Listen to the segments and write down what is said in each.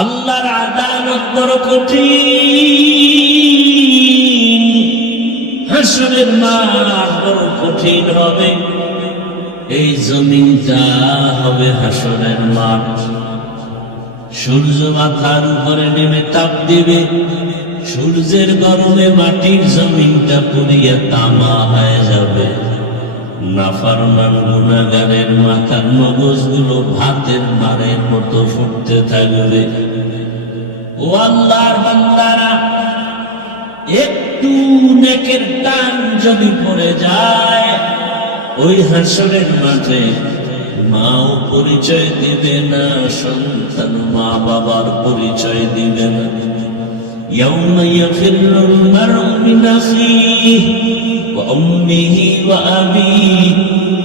আল্লাহর আদালত বড় কঠিন, হাসরের মাঠ বড় কঠিন হবে। এই জমিনটা হবে হাসরের মাঠ। সূর্য মাথার উপরে নেমে তাপ দিবে, সূর্যের গরমে মাটির জমিনটা পুড়িয়ে তামা হয়ে যাবে। নাফরমান গুনাহগারের মাথার মগজগুলো ভাতের মারের মতো ফুটতে থাকবে। ও আল্লাহর বান্দারা, একটু নেকের টান যদি পড়ে যায়, ওই হাসরের মাঠে মাও পরিচয় দিবে না, সন্তান মা বাবার পরিচয় দিবে না। ইয়াউমা ইয়াফিরুল মারউ মিন আখিহি ওয়া উম্মিহি ওয়া আবিহি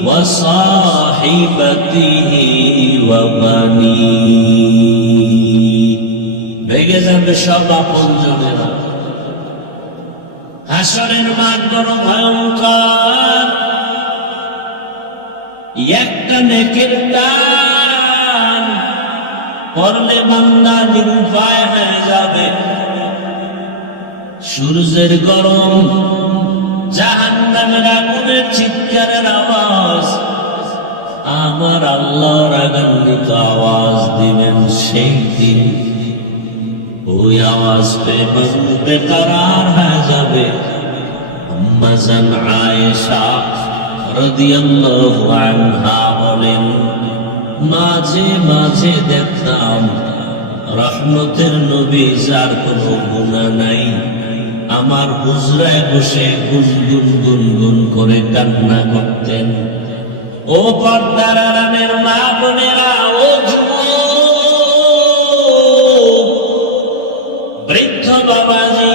ওয়া সাহিবাতিহি ওয়া বানিহি। ভেগে যাবে সব আপনজনেরা। হাসরের মাঠ বড় ভয়ঙ্কর। একটা নেকের টান পড়লে বান্দা নিরুপায় হয়ে যাবে। সূর্যের গরম, জাহান্নামের আগুনের চিৎকারের আওয়াজ আমার আল্লাহ রাগান্বিত আওয়াজ দিবেন। সেই দিন ওই আওয়াজ পেয়ে বেকারার হয়ে যাবে। আম্মা জান আয়েশা রাদিয়াল্লাহু আনহা বলেন, মাঝে মাঝে দেখতাম রহমতের নবী যার কোনো গুনাহ নাই আমার হুজরায় বসে গুনগুন গুনগুন করে কান্না করতেন। ও পর্দার আড়ালের মা বোনেরা, ও যুবক বৃদ্ধ বাবাজি,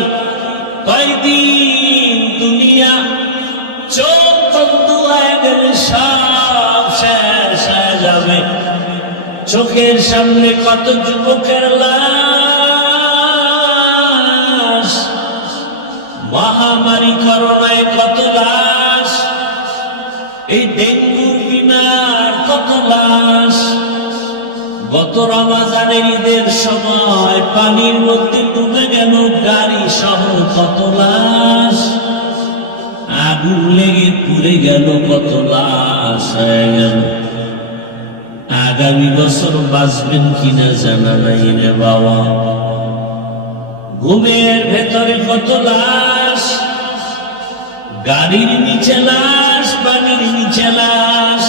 কয়দিন দুনিয়া চোখ বন্ধ হয়ে গেলে সব শেষ হয়ে যাবে। চোখের সামনে কত যুবকের লাশ, মহামারী করোনায় কত লাশ, এই ডেঙ্গুর বিমার কত লাশ। গত রমজানের ঈদের সময় পানির মধ্যে ডুবে গেল গাড়ি সহ কত লাশ, আগুন লেগে পুড়ে গেল কত লাশ হয়ে গেল। আগামী বছর বাঁচবেন কিনা জানা নাই রে বাবা। ঘুমের ভেতরে কত লাশ, গাড়ির নিচে লাশ, পানির নিচে লাশ।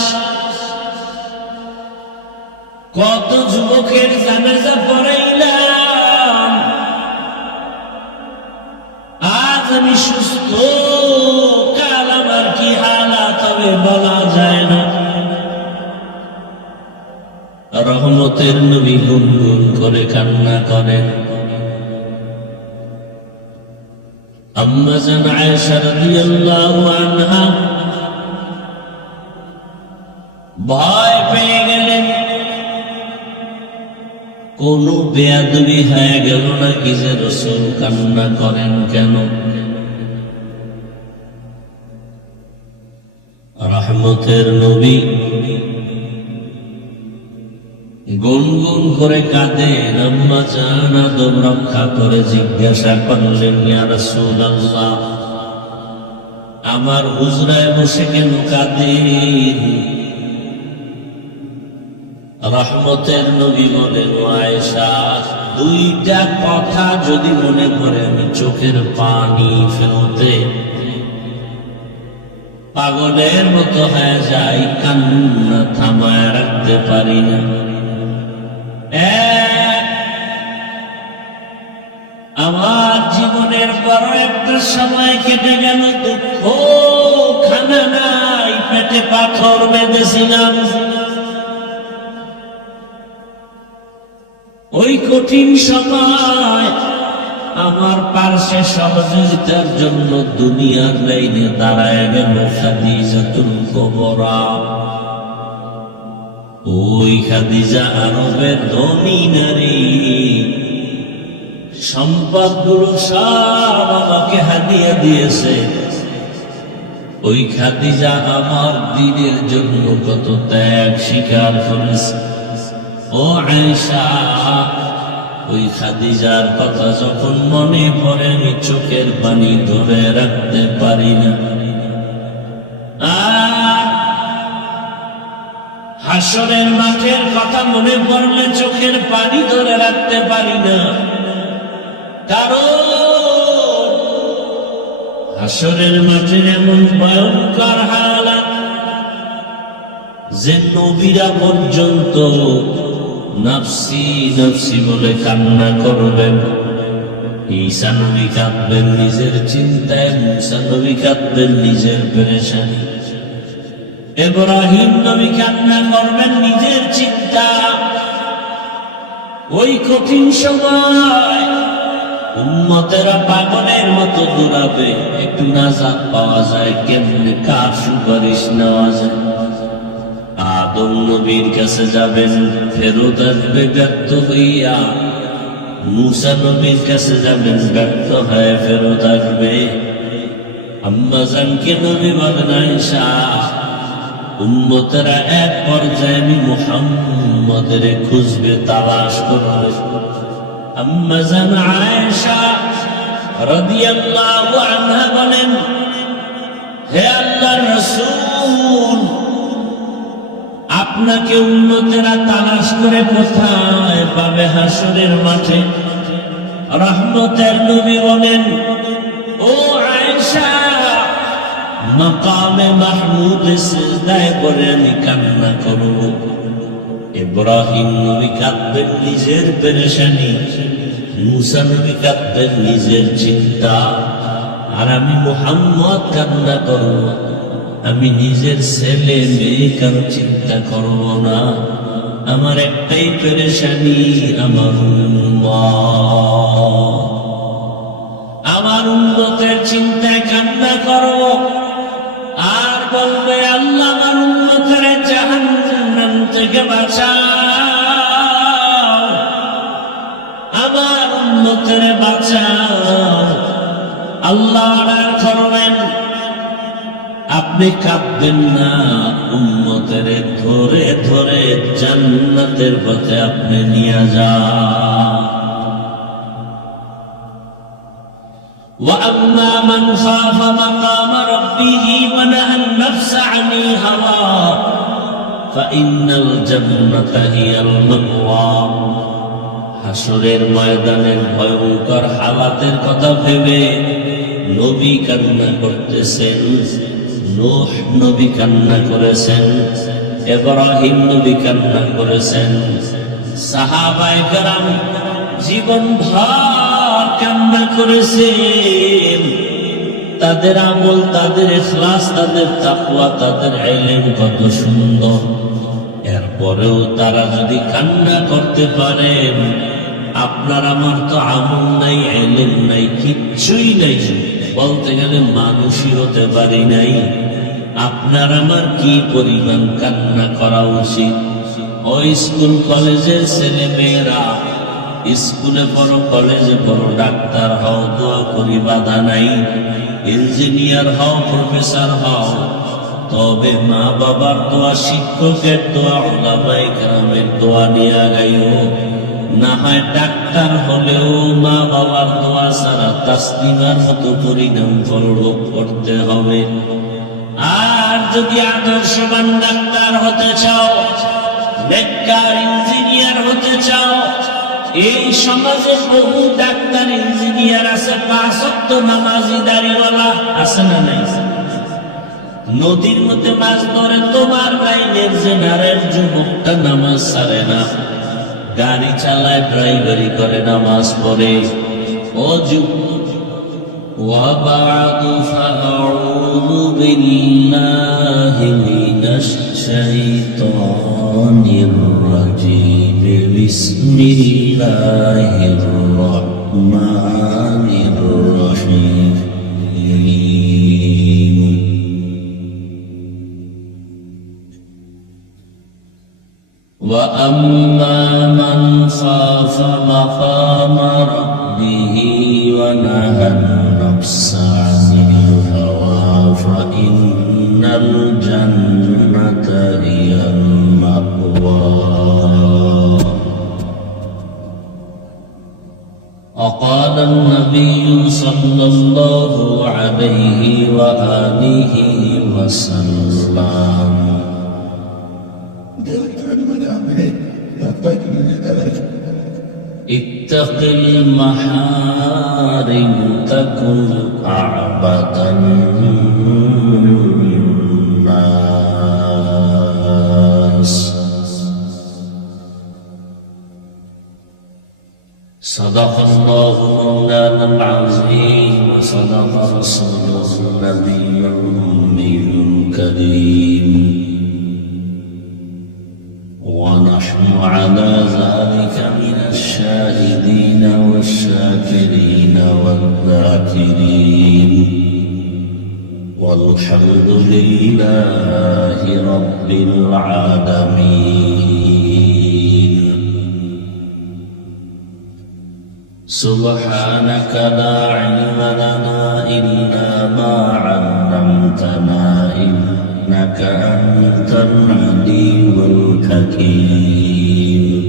কত যুবকের জানাজা পড়াইলাম, আজ আমি সুস্থ, কাল আমার কি হালাত হবে বলা যায় না। রহমতের নবী গুনগুন করে কান্না করেন। আম্মা জান আয়েশা রাদিয়াল্লাহু আনহা ভয় পেয়ে গেলেন, কোন বেয়াদবি হয়ে গেল নাকি যে রাসূল কান্না করেন কেন? রহমতের নবী গুনগুন করে কাঁদেন। আম্মা জান আদব রক্ষা করে জিজ্ঞাসা করলেন, ইয়া রাসূলুল্লাহ, আমার হুজরায় বসে কেন কাঁদেন? রহমতের নবী বলেন, আয়েশা, দুইটা কথা যদি মনে করে আমি চোখের পানি ফেলতে পাগলের মতো হয়ে যাই, কান্না থামায় রাখতে পারি না। আমার জীবনের বড় একটা সময় কেটে গেল, দুঃখ, খানা নাই, পেটে পাথর বেঁধেছিলাম। ওই কঠিন সময় আমার পার্শ্বে সহযোগিতার জন্য দুনিয়ার লাইনে দাঁড়ায় গেল খাদিজাতুল কুবরা। ওই খাদিজা আরবের ধনী নারী, সম্পদগুলো সব আমাকে হাদিয়া দিয়েছে। ওই খাদিজা আমার দ্বীনের জন্য কত ত্যাগ স্বীকার করেছে। ও আয়েশা, ওই খাদিজার কথা যখন মনে পড়ে আমি চোখের পানি ধরে রাখতে পারি না। আর হাসরের মাঠের কথা মনে পড়লে চোখের পানি ধরে রাখতে পারি না, কারণ হাসরের মাঠের এমন ভয়ঙ্কর হালাত যে নবীরা পর্যন্ত নফসি নফসি বলে কান্না করবেন। ঈসা নবী কাঁদবেন নিজের চিন্তায়, মুসা নবী কাঁদবেন নিজের পেরেশানি, ইব্রাহিম নবী কান্না করবেন নিজের চিন্তা। ওই কঠিন সময় উম্মতেরা পাগলের মতো দৌড়াবে, একটু নাজাত পাওয়া যায় কেমনে, কার সুপারিশ নেওয়া যায়। আদম নবীর কাছে যাবেন, ফেরত আসবে ব্যর্থ হইয়া। মুসা নবীর কাছে যাবেন, ব্যর্থ হয়ে ফেরত আসবে। আম্মা জানকে নবী বলেন, আয়েশা উম্মতেরা এক পর্যায়ে আমি মুহাম্মদের খুঁজবে, তালাশ করবে। আম্মা জান আয়েশা রাদিয়াল্লাহু আনহা বলেন, হে আল্লাহর রাসূল, আপনাকে উম্মতেরা তালাশ করে কোথায় পাবে? হাসরের মাঠে। রহমতের নবী বলেন, ও আয়েশা, মাকামে মাহমুদে সিজদায় পড়ে আমি কান্না করব। ইব্রাহিম নবী কাঁদবেন নিজের পেরেশানি, মুসা নবী কাঁদবেন নিজের চিন্তা, আর আমি মুহাম্মদ কান্না করব। আমি নিজের ছেলে মেয়ে কারো চিন্তা করব না, আমার একটাই পেরেশানি, আমার উম্মত। আমার উম্মতের চিন্তায় কান্না করব, আর বলবে আল্লাহ আমার উম্মতের জাহান্নাম থেকে বাঁচাও, আমার উম্মতের বাঁচাও। আল্লাহ আর করবেন, আপনি কাঁদবেন না, উম্মতের ধরে ধরে জান্নাতের পথে আপনি নিয়ে যান। وَأَمَّا مَنْ خَافَ مَقَامَ رَبِّهِ وَنَهَى النَّفْسَ عَنِ الْهَوَى فَإِنَّ الْجَنَّةَ هِيَ الْمَأْوَى। হাসরের ময়দানের ভয়ঙ্কর হালাতের কথা ভেবে নবী কান্না করতেছেন, নূহ নবী কান্না করেছেন, ইব্রাহিম নবী কান্না করেছেন, সাহাবায়ে কেরাম জীবন ভর কান্না করেছেন। তাদের আমল, তাদের ইখলাস, তাদের তাকওয়া, তাদের ইলম কত সুন্দর। এরপরেও তারা যদি কান্না করতে পারেন, আপনার আমার তো আমল নাই, ইলম নাই, কিচ্ছুই নাই, বলতে গেলে মানুষই হতে পারি নাই। আপনার আমার কি পরিমাণ কান্না করা উচিত। ওই স্কুল কলেজের ছেলে মেয়েরা স্কুলে পড়ো, কলেজে পড়ো, ডাক্তার হও, দোয়া করি, বাধা নাই। ইঞ্জিনিয়ার হও, প্রফেসর হও, তবে মা বাবার দোয়া, শিক্ষকের দোয়া, উলামায়ে কেরামের দোয়া নিয়ে গাইও। না হয় ডাক্তার হলেও মা বাবার দোয়া ছাড়া তাসলিমার মতো পরিণাম ভোগ করতে হবে। আর যদি আদর্শবান ডাক্তার হতে চাও, নেককার ইঞ্জিনিয়ার হতে চাও, এই সমাজে বহু ডাক্তার ইঞ্জিনিয়ার আছে, 5 ওয়াক্ত নামাজি দাড়িওয়ালা আছে না নাই? নদীর মধ্যে মাছ ধরে, তোমার লাইনের জেনারেল যুবকটা নামাজ ছাড়ে না, গাড়ি চালায়, ড্রাইভারি করে, নামাজ পড়ে। ও যুবক, ওয়াবাদু ফাআউযু বিল্লাহি মিনাশ শাইতানির রাজীম। বিসমিল্লাহির রাহমানির রহিম। وَأَمَّا مَنْ خَافَ مَقَامَ رَبِّهِ وَنَهَى النَّفْسَ عَنِ الْهَوَى فَإِنَّ الْجَنَّةَ هِيَ الْمَأْوَى। وقال النبي صلى الله عليه وآله وسلم اتق المحارم تكن أعبد الناس صدق الله مولانا العظيم وصدق رسوله النبي الأمي الكريم ونحن على ذلك من الشاهدين والشاكرين والذاكرين والحمد لله رب العالمين سبحانك لا علم لنا إلا ما علمتنا إنك أنت العليم الحكيم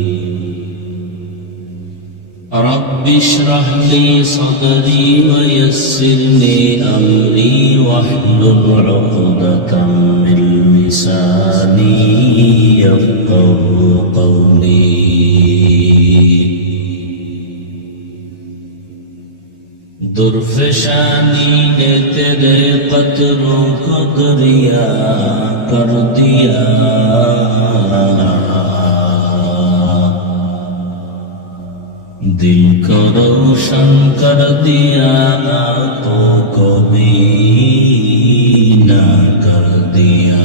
رب اشرح لي صدري ويسر لي أمري واحلل عقدة من لساني يفقهوا قولي दुर्फशानी ने तेरे कदरों को दरिया कर दिया दिल को रोशन कर दिया आंखों को बीना कर दिया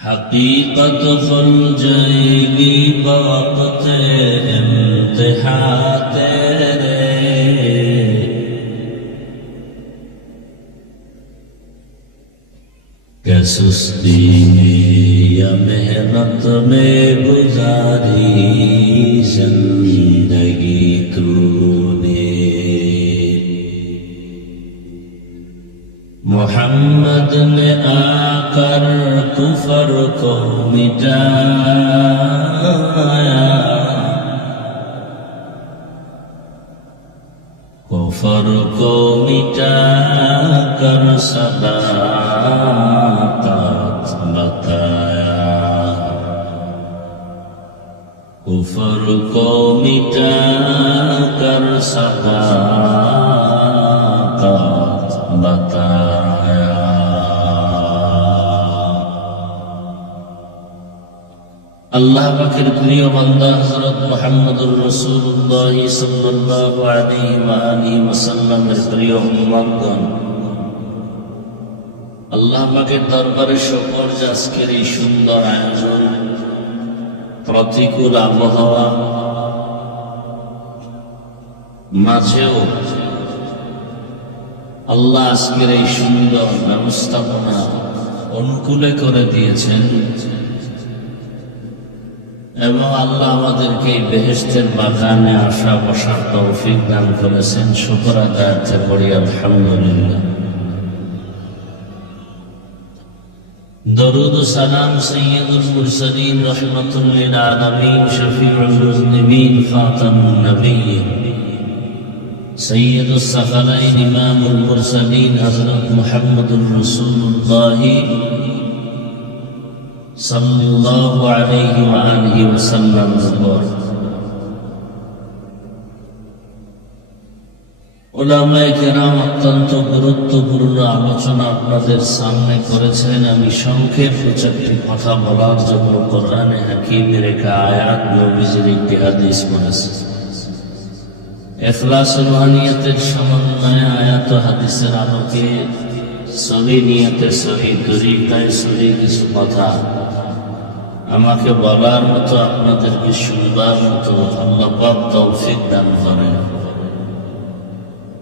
हकीकत खुल जाएगी वक्त इम्तिहा तेरे क्या सुस्ती में या मेहनत में गुजारी जिंदगी तूने मोहम्मद ने आकर कुफर को मिटाया कुफर को मिटाकर सदाकत बताया कुफर को मिटाकर सदाकत बताया अल्लाह पाकेर प्रिय बंदा हजरत मुहम्मदुर रसूलुल्लाह सल्लल्लाहु अलैहि व आलिहि वसल्लमेर प्रिय उम्मतगण আল্লাহ পাকের দরবারে শুকর যে আজকের এই সুন্দর আয়োজন প্রতিকূল আবহাওয়া মাঝেও আল্লাহ আজকের এই সুন্দর ব্যবস্থাপনা অনুকূলে করে দিয়েছেন এবং আল্লাহ আমাদেরকে এই বেহেশতের বাগানে আসা বসার তৌফিক দান করেছেন শুকর আদায় করি আলহামদুলিল্লাহ দরুদ ও সালাম সাইয়্যিদুল মুরসালিন রাহমাতুল লিল আলামিন শফিউল মুযনিবিন খাতামুন নবিয়্যিন সাইয়্যিদুস সাকালাইন ইমামুল মুরসালিন হযরত মুহাম্মদুর রাসূলুল্লাহ সাল্লাল্লাহু আলাইহি ওয়া আলিহি ওয়াসাল্লাম উলামায়ে কেরাম অত্যন্ত গুরুত্বপূর্ণ আলোচনা আপনাদের সামনে করেছেন আমি সংক্ষেপ চারটি কথা বলার জন্য কোরআনে হাকিমের এক আয়াত নবীজির একটি হাদিস পড়েছি ইখলাস ও রুহানিয়তের সমন্বয়ে আয়াত ও হাদিসের আলোকে সহি নিয়তে সহি তরিকায় সহি কিছু কথা আমাকে বলার মতো আপনাদেরকে শুনবার মতো আল্লাহ পাক তৌফিক দান করেন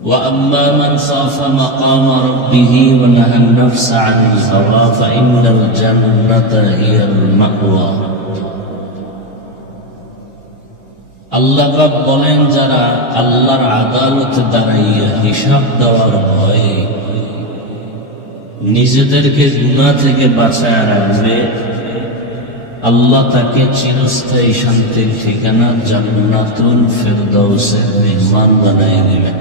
وأما من خاف مقام ربه ونهى النفس عن الهوى فإن الجنة هي المأوى আল্লাহ পাক বলেন যারা আল্লাহর আদালতে দাঁড়াইয়া হিসাব দেওয়ার ভয়ে নিজেদেরকে গুনাহ থেকে বাঁচায় রাখবে আল্লাহ তাকে চিরস্থায়ী শান্তির ঠিকানা জান্নাতুল ফেরদাউসের মেহমান বানায় দিবেন।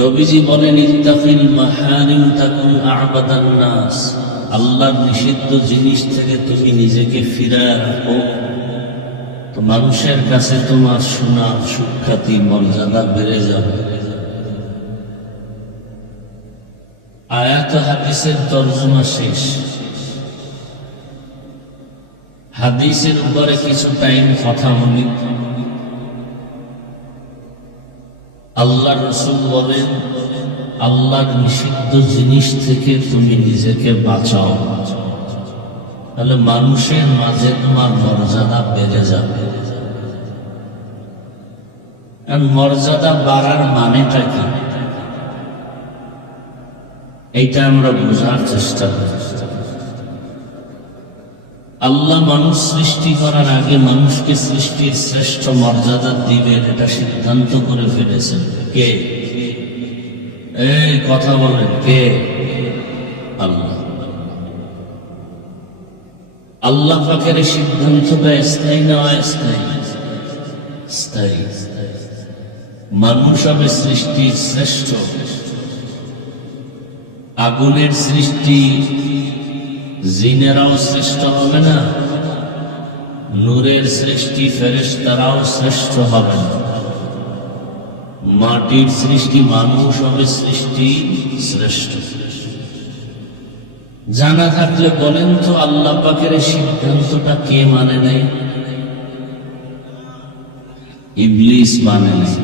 নবীজি বলেন, ইত্তাকিল মাহারিম তাকুন আ'বাদান নাস। আল্লাহর নিষিদ্ধ জিনিস থেকে তুমি নিজেকে ফিরায় রাখো, তো মানুষের কাছে তোমার সুনাম, সুখ্যাতি, মর্যাদা বেড়ে যাবে। আয়াত হাদিসের তর্জমা শেষ। হাদিসের উপরে কিছু টাইম কথা বলি। আল্লাহ রাসূল বলেন, আল্লাহর নিষিদ্ধ জিনিস থেকে তুমি নিজেকে বাঁচাও, তাহলে মানুষের মাঝে তোমার মর্যাদা বেড়ে যাবে। আর মর্যাদা বাড়ার মানেটা কি, এইটা আমরা বোঝার চেষ্টা করি। আল্লাহ মানুষ সৃষ্টি করার আগে মানুষকে সৃষ্টির শ্রেষ্ঠ মর্যাদা দিবেন, এটা সিদ্ধান্ত করে ফেলেছেন। কে? এই কথা বলেন, কে? আল্লাহ। আল্লাহ পাকের সিদ্ধান্তটা স্থায়ী না অস্থায়ী? স্থায়ী। মানুষ হবে সৃষ্টির শ্রেষ্ঠ। আগুনের সৃষ্টি জিনেরাও শ্রেষ্ঠ হবে না, নূরের সৃষ্টি ফেরেশতারাও শ্রেষ্ঠ হবে না, মাটির সৃষ্টি মানুষ হবে সৃষ্টি শ্রেষ্ঠ। জানা থাকলে বলেন তো, আল্লাহ পাকের সিদ্ধান্তটা কে মানে নাই? ইবলিস মানে নাই।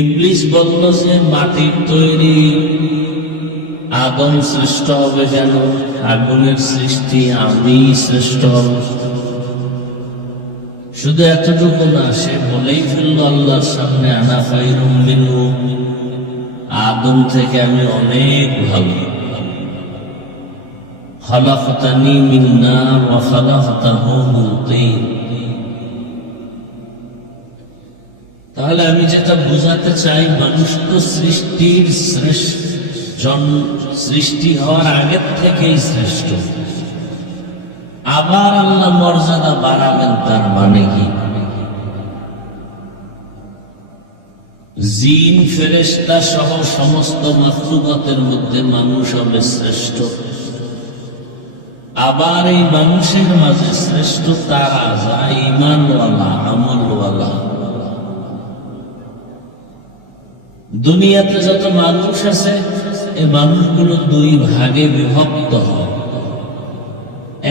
ইবলিস বলল যে মাটির তৈরি আদম শ্রেষ্ঠ হবে কেন, আগুনের সৃষ্টি আমি শ্রেষ্ঠ হব। শুধু এতটুকু না, সে বলেই ফেললো আল্লাহর সামনে, আনা খায়রুম মিনহু, আদম থেকে আমি অনেক ভালো। খালাকতানি মিন নার ওয়া খালাকতাহু মিন তিন। তাহলে আমি যেটা বোঝাতে চাই, মানুষ তো সৃষ্টির শ্রেষ্ঠ, সৃষ্টি হওয়ার আগের থেকেই শ্রেষ্ঠ। আবার আল্লাহ মর্যাদা বাড়াবেন, তার মানে কি? জিন ফেরেশতা সহ সমস্ত মাখলুকাতের মধ্যে মানুষ হবে শ্রেষ্ঠ। আবার এই মানুষের মাঝে শ্রেষ্ঠ তারা যারা ঈমানওয়ালা, আমলওয়ালা। দুনিয়াতে যত মানুষ আছে, এই মানুষগুলো দুই ভাগে বিভক্ত হয়।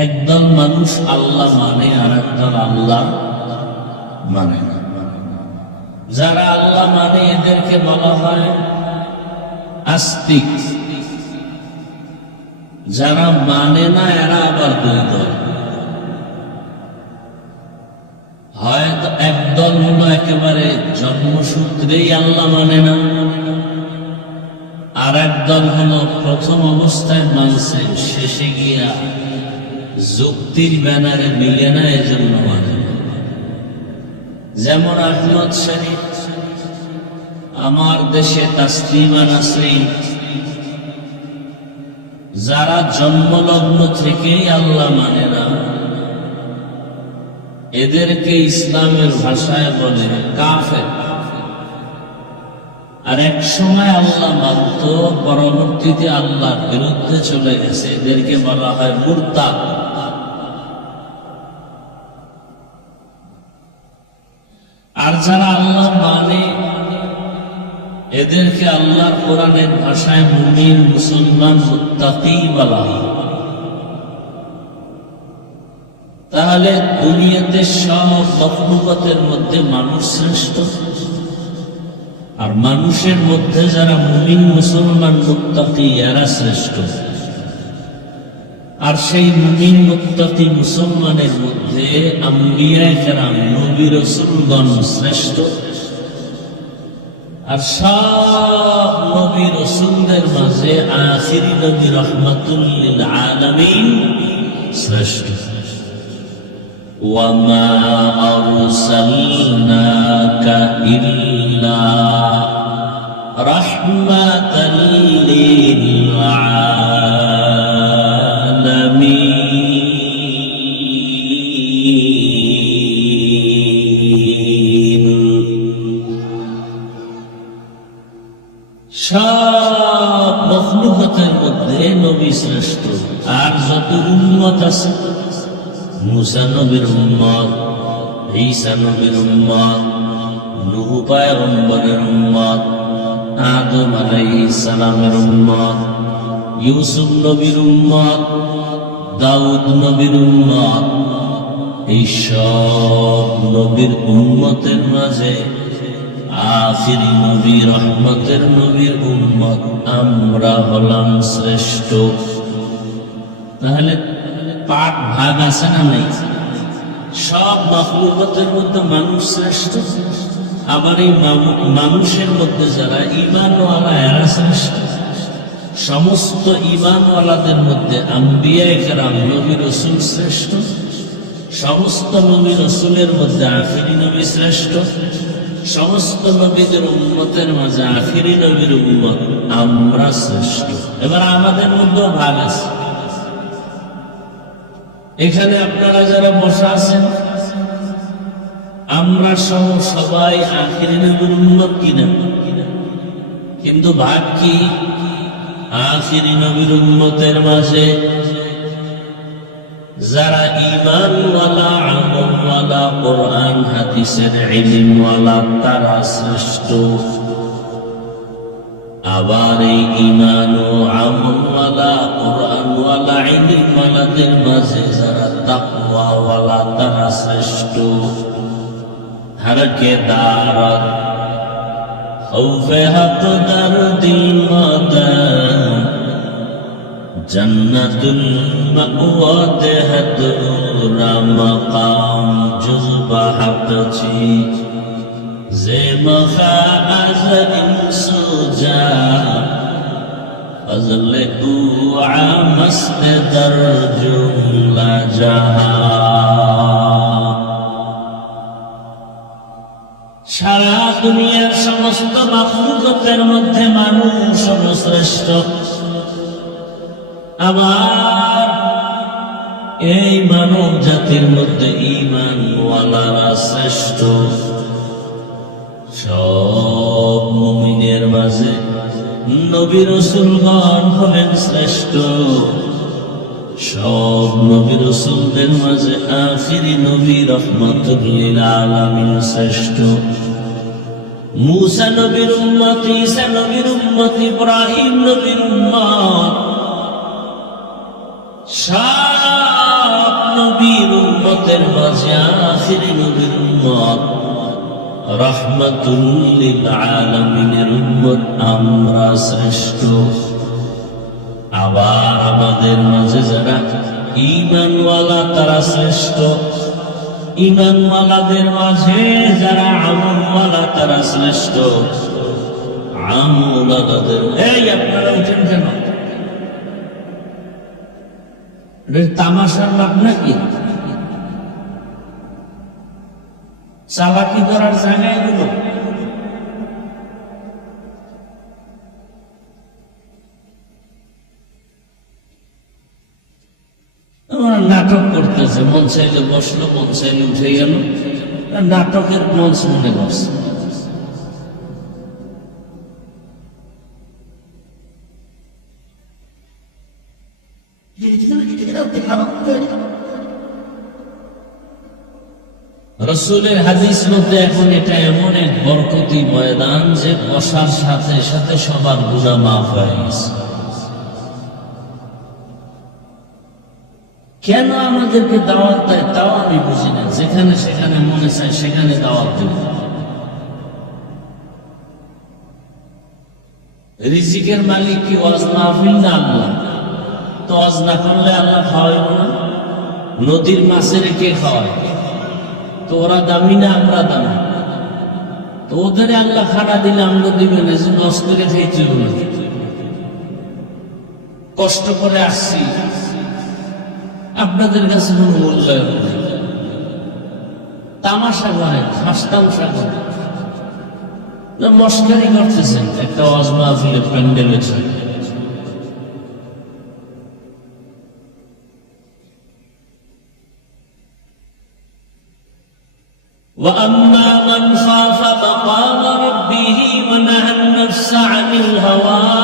একদল মানুষ আল্লাহ মানে, আর একদল আল্লাহ মানে না। যারা আল্লাহ মানে এদেরকে বলা হয় আস্তিক, যারা মানে না এরা আবার দুই দল। হয়তো একদল হলো একেবারে জন্মসূত্রেই আল্লাহ মানে না, আর একদল হলো প্রথম অবস্থায় মানছে, শেষে গিয়া যুক্তির ব্যানারে মিলে না, এজন্য মানে। যেমন আহমদ শরীফ, আমার দেশে তাসলিমা নাসরিন, যারা জন্মলগ্ন থেকেই আল্লাহ মানে না, এদেরকে ইসলামের ভাষায় বলে কাফের। আর এক সময় আল্লাহ মানত, পরবর্তীতে আল্লাহর বিরুদ্ধে চলে গেছে, এদেরকে বলা হয় মুরতাদ। আর যারা আল্লাহ মানে, এদেরকে আল্লাহর কোরআনের ভাষায় মুমিন, মুসলমান, মুত্তাকি বলা হয়। তাহলে দুনিয়াতে সব মখলুকাতের মধ্যে মানুষ শ্রেষ্ঠ, আর মানুষের মধ্যে যারা মুমিন, মুসলমান, মুত্তাকি এরা শ্রেষ্ঠ। আর সেই মুমিন, মুত্তাকি, মুসলমানের মধ্যে আম্বিয়া কেরাম, নবী রাসূলগণ শ্রেষ্ঠ। আর সব নবী রাসূলদের মাঝে আখিরি নবী রাহমাতুল লিল আলামিন শ্রেষ্ঠ। ওয়ামা আরসালনাকা ইল্লা রাহমাতাল লিল আলামিন। আলামিন। সব মখলুকাতের মধ্যে নবী শ্রেষ্ঠ। আর যত উম্মত আছে, মুসা নবীর উম্মত, ঈসা নবীর উম্মত, নূহ পয়গম্বরের উম্মত, আদম আলাইহিস সালামের উম্মত, ইউসুফ নবীর উম্মত, দাউদ নবীর উম্মত, এই সব নবীর উম্মতের মাঝে আখিরি নবী রহমতের নবীর উম্মত আমরা হলাম শ্রেষ্ঠ। তাহলে পাঠ ভাগ আছে না নেই? সব মাখলুকাতের মধ্যে মানুষ শ্রেষ্ঠ, আবার এই মানুষের মধ্যে যারা ঈমানওয়ালা এরা শ্রেষ্ঠ। সমস্ত ঈমানওয়ালাদের মধ্যে আম্বিয়ায়ে কেরাম নবী রাসূল শ্রেষ্ঠ, সমস্ত নবী রাসূলের মধ্যে আখিরি নবী শ্রেষ্ঠ, সমস্ত নবীদের উম্মতের মাঝে আখিরি নবীর উম্মত আমরা শ্রেষ্ঠ। এবার আমাদের মধ্যে ভাগ আছে। এখানে আপনারা যারা বসা আছেন, আমরা সহ সবাই আখিরি নবীর উম্মত কিনা? কিন্তু ভাগ কি? আখিরি নবীর উম্মতের মাঝে যারা ঈমানওয়ালা, আমলওয়ালা, কোরআন হাদিসের ইলমওয়ালা তারা শ্রেষ্ঠ। আবার এই ঈমান ও আমলওয়ালা, কোরআনওয়ালা, ইলমওয়ালাদের মাঝে যারা তাকওয়াওয়ালা তারা শ্রেষ্ঠ। हर के दारत खौफे हक दर्दी मदन जन्नतुल मअवा देहदूरा मकाम जुज़बा हक छी जे मखा az इंसु जा फजल उ आमस्त दर जुमला जहां। সারা দুনিয়ার সমস্ত মাখলুকাতের মধ্যে মানুষ সর্বশ্রেষ্ঠ। আবার এই মানব জাতির মধ্যে ঈমানওয়ালারা শ্রেষ্ঠ। সব মুমিনের মাঝে নবী রাসূলগণ হলেন শ্রেষ্ঠ। সব নবী রাসূলদের মাঝে আখিরি নবী রহমাতুল লিল আলামিন শ্রেষ্ঠ। মুসা নবীর উম্মত, ঈসা নবীর উম্মত, ইব্রাহিম নবীর উম্মত, সব নবীর উম্মতের মাঝে আখিরি নবীর উম্মত রহমাতুল লিল আলামিনের উম্মত আমরা শ্রেষ্ঠ। আবার আমাদের মাঝে যারা ঈমানওয়ালা তারা শ্রেষ্ঠ। ঈমানওয়ালাদের মাঝে যারা আমলওয়ালা তারা শ্রেষ্ঠ। আমলওয়ালাদের এই আপনারা উঠেন কেন? তামাশার লাভ নাকি? চালাকি করার জায়গা এগুলো? নাটক করতেছে, মন চাইলে বসলো, মন চাইলে উঠে গেল, নাটকের মঞ্চ মনে করছে। রাসূলের হাদিস মধ্যে এখন এটা এমন এক বরকতি ময়দান যে বসার সাথে সাথে সবার গুনাহ মাফ হয়ে গেছে। কেন আমাদেরকে দাওয়াত দেয় তাও আমি বুঝি না। যেখানে সেখানে মনে চায় সেখানে দাওয়াত দেব। রিজিকের মালিক কি ওয়াজ মাহফিল না আল্লাহ? তো ওয়াজ না করলে আল্লাহ খাওয়াইব না? নদীর মাছের কে খাওয়ায়? তো ওরা দামি না আমরা দামি? তো ওদের আল্লাহ খানা দিলে আমরা দিবে না, যে নষ্ট করে খেয়েছি। কষ্ট করে আসছি, আপনাদের কাছে কোনো মূল্যায়ন নেই। তামাশা করেন, হাসতামশা করেন, মস্কারি করতেছেন একটা ওয়াজ মাহফিলের প্যান্ডেলের সাথে। وأما من خاف مقام ربه ونهى النفس عن الهوى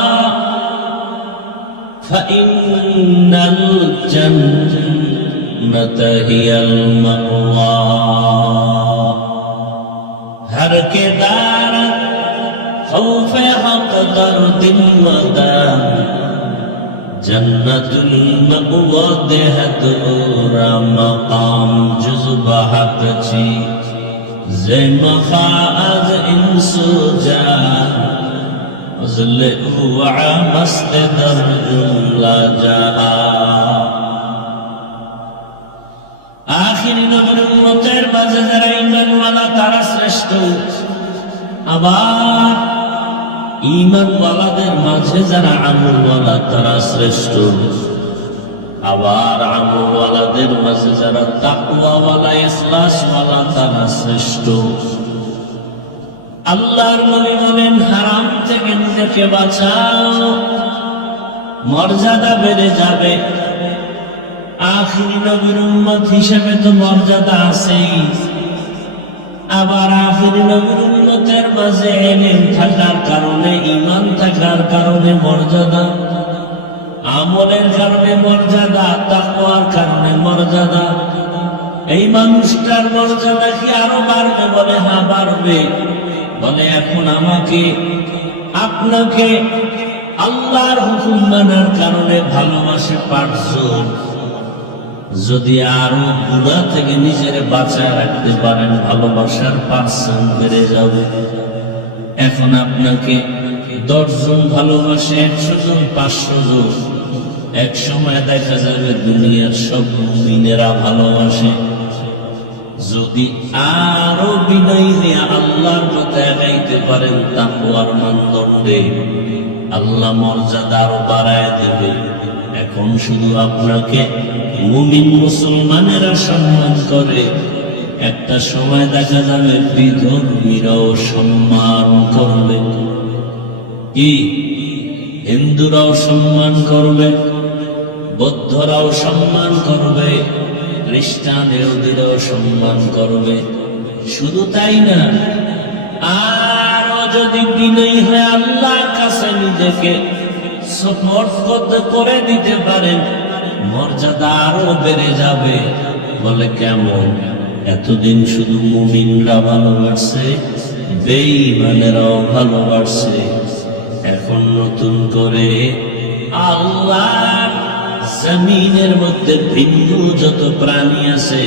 فإن الجنة هي المأوى ہر کے دار خوف حق درد ودام جنت المأوى دہت اورا مقام جزب حق چی زي مخاذ انسو جان وزل اوعى مست درج لا جاء آخر نبر امتر بزر ایمان والا تارا শ্রেষ্ঠ আবার ঈমান ওয়ালাদের মাঝে যারা আমল ওয়ালা তারা শ্রেষ্ঠ আবার আমল ওয়ালাদের মাঝে যারা তাকওয়া ওয়ালা ইখলাস ওয়ালা তারা শ্রেষ্ঠ আল্লাহর নবী বলেন হারাম থেকে নিজেকে বাঁচাও মর্যাদা বেড়ে যাবে আখিরি নবীর উম্মত হিসেবে তো মর্যাদা আছেই আবার আখিরি নবীর উম্মতের মাঝে ইলম থাকার কারণে ঈমান থাকার কারণে মর্যাদা আমলের কারণে মর্যাদা তাকওয়ার কারণে মর্যাদা এই মানুষটার মর্যাদা কি আরো বাড়বে বলে হ্যাঁ বাড়বে বলে এখন আমাকে আপনাকে আল্লাহর হুকুম মানার কারণে ভালোবাসে 5 জন যদি আরো গুনাহ থেকে নিজের বাঁচায় রাখতে পারেন ভালোবাসার 5% বেড়ে যাবে এখন আপনাকে 10 জন ভালোবাসে 100 জন 500 জন এক সময় দেখা যাবে দুনিয়ার সব মুমিনেরা ভালোবাসে যদি আরো বিনয়ী হয়ে আল্লাহর পথে এগাইতে পারেন তাকওয়ার মানদণ্ডে আল্লাহ মর্যাদা আরো বাড়ায় দেবে এখন শুধু আপনাকে মুমিন মুসলমানেরা সম্মান করে একটা সময় দেখা যাবে বিধর্মীরাও সম্মান করবে কি হিন্দুরাও সম্মান করবে বৌদ্ধরাও সম্মান করবে খ্রিস্টান ইহুদিরাও সম্মান করবে শুধু তাই না আরো যদি বিনয়ী হয়ে আল্লাহর কাছে নিজেকে সমর্পণ করে দিতে পারেন মর্যাদা আরো বেড়ে যাবে বলে কেমন এতদিন শুধু মুমিনরা ভালোবাসছে বেঈমানেরাও ভালোবাসছে এখন নতুন করে আল্লাহর জমিনের মধ্যে ভিন্ন যত প্রাণী আছে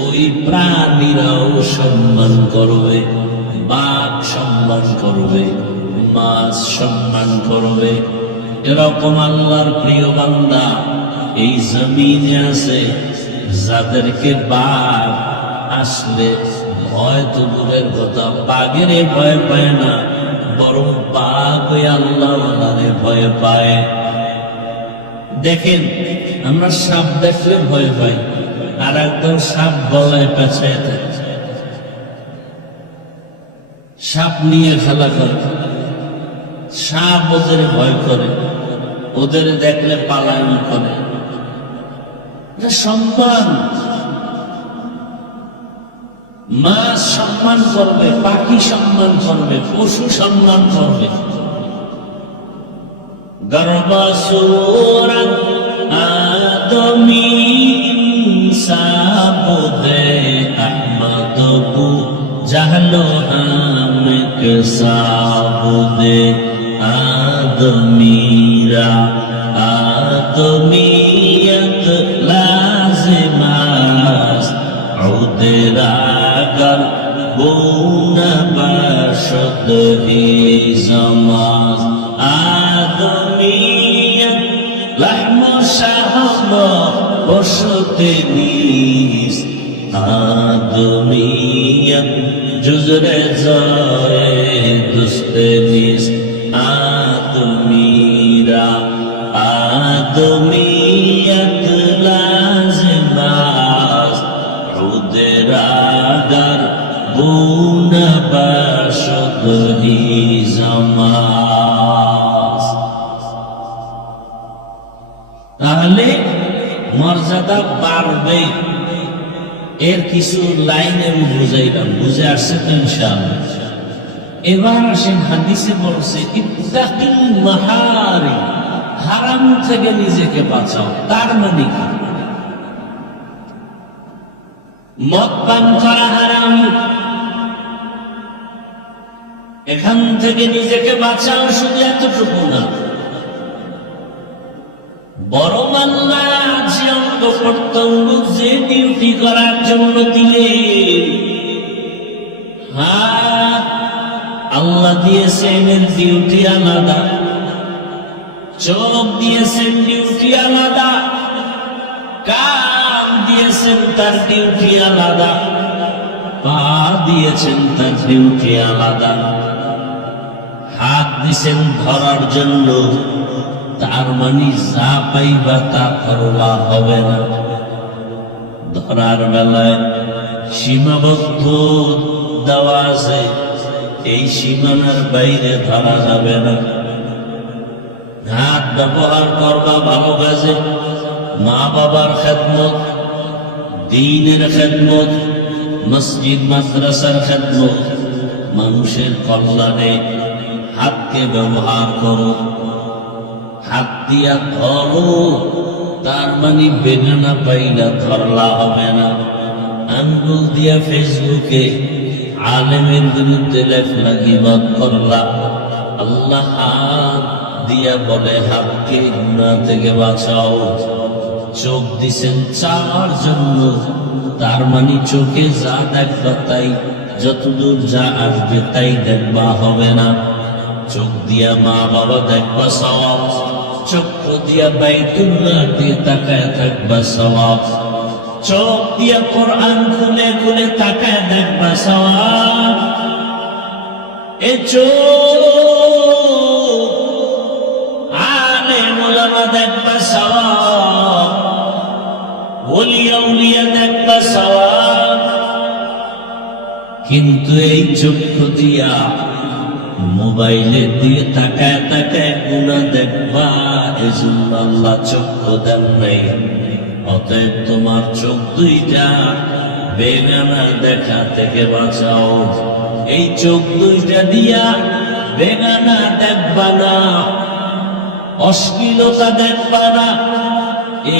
ওই প্রাণীরাও সম্মান করবে বাঘ সম্মান করবে মাছ সম্মান করবে এরকম আল্লাহর প্রিয় বান্দা এই জমিনে আছে যাদেরকে বাঘ আসলে ভয় তো দূরের কথা বাঘের ভয় পায় না বরং বাঘ ওই আল্লাহওয়ালারে ভয় পায় দেখেন আমরা সাপ দেখলে ভয় পাই আর একদম সাপ গলায় পেঁচায় থাকে সাপ নিয়ে খেলা করে সাপ ওদের ভয় করে ওদের দেখলে পালায়ন করে সম্মান মাছ সম্মান করবে পাখি সম্মান করবে পশু সম্মান করবে গর্বাসুরা আদমি ইনসাবুদে আহমদবু জাহলো হামক সাবুদে আদমিরা আদমিয়ত লাজিমাস উদরাগর বুনা বাশদ হি জামাস আদমিয়ত লাহম শাহম বসতে নিস আদমিয়ত জুজরে যায় দুস্তে নিস আদমিরা আদমিয়ত লাজিমাস উদরাগর বুনা বাশদ হি জামাস তাহলে মর্যাদা বাড়বে এর কিছু লাইন আমি বুঝাইলাম, বুঝে আসছে তো ইনশাআল্লাহ। এবার আসেন হাদিসে বলছে ইত্তাকিল মাহারিম, হারাম থেকে নিজেকে বাঁচাও। তার মানে কি? মদ পান করা হারাম, এখান থেকে নিজেকে বাঁচাও। শুধু এতটুকু না, বরং আল্লাহ যে অঙ্গ প্রত্যঙ্গ যে ডিউটি করার জন্য দিলেন, হাত আল্লাহ দিয়েছেন এর ডিউটি আলাদা, চোখ দিয়েছেন ডিউটি আলাদা, কান দিয়েছেন তার ডিউটি আলাদা, পা দিয়েছেন তার ডিউটি আলাদা, হাত দিয়েছেন ধরার জন্য। তার মানে যা পাইবা তা করলা হবে না। ধরার বেলায় সীমাবদ্ধ দেওয়া আছে, এই সীমানার বাইরে ধরা যাবে না। হাত ব্যবহার করবা ভালো কাজে, মা বাবার খেদমত, দ্বীনের খেদমত, মসজিদ মাদ্রাসার খেদমত, মানুষের কল্যাণে হাতকে ব্যবহার করো। হাত দিয়া ধরো, তার মানে বেগানা পাইলা ধরলা হবে না। আঙ্গুল দিয়া ফেসবুকে আলেমের বিরুদ্ধে লেখলা গীবত করলা। আল্লাহ হাত দিয়া বলে হাতকে গুনাহ থেকে বাঁচাও। চোখ দিছেন চাওয়ার জন্য, তার মানে চোখে যা দেখবা তাই, যতদূর যা আসবে তাই দেখবা হবে না। চোখ দিয়া মা বাবা দেখবা সওয়াব, চক্ষু দিয়া বাইতুল্লাহ দিয়ে তাকায় থাকবা সওয়াব, চোখ দিয়া কোরআন খুলে খুলে তাকায় দেখবা সওয়াব। এ চোখ আলেম ওলামা দেখবা সওয়াব, ওলিয়া উলিয়া দেখবা সওয়াব। কিন্তু এই চক্ষু দিয়া মোবাইলে দিয়ে তাকায় তাকায় গুনাহ দেখবা, এজন্য আল্লাহ চক্ষু দেন নাই। অতএব তোমার চোখ দুইটা বেগানা দেখা থেকে বাঁচাও। এই চোখ দুইটা দিয়া বেগানা দেখবা না, অশ্লীলতা দেখবা না।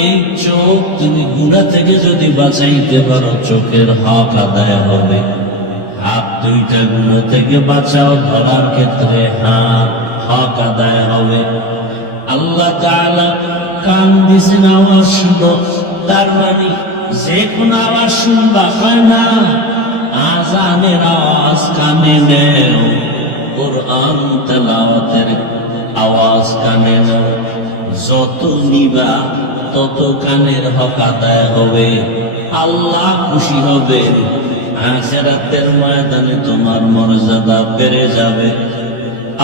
এই চোখ তুমি গুনাহ থেকে যদি বাঁচাইতে পারো, চোখের হক আদায় হবে। হাত দুইটা গুনাহ থেকে বাঁচাও, ধরার ক্ষেত্রে হাত হক আদায় হবে। আল্লাহ তাআলা কান দিয়েছেন আওয়াজ শুনো, তার মানে যে কোনো আওয়াজ শুনবা হয় না। আযানের আওয়াজ কানে নেও, কোরআন তেলাওয়াতের আওয়াজ কানে নেও। যত নিবা তত কানের হক আদায় হবে, আল্লাহ খুশি হবে। আখিরাতের ময়দানে তোমার মর্যাদা বেড়ে যাবে।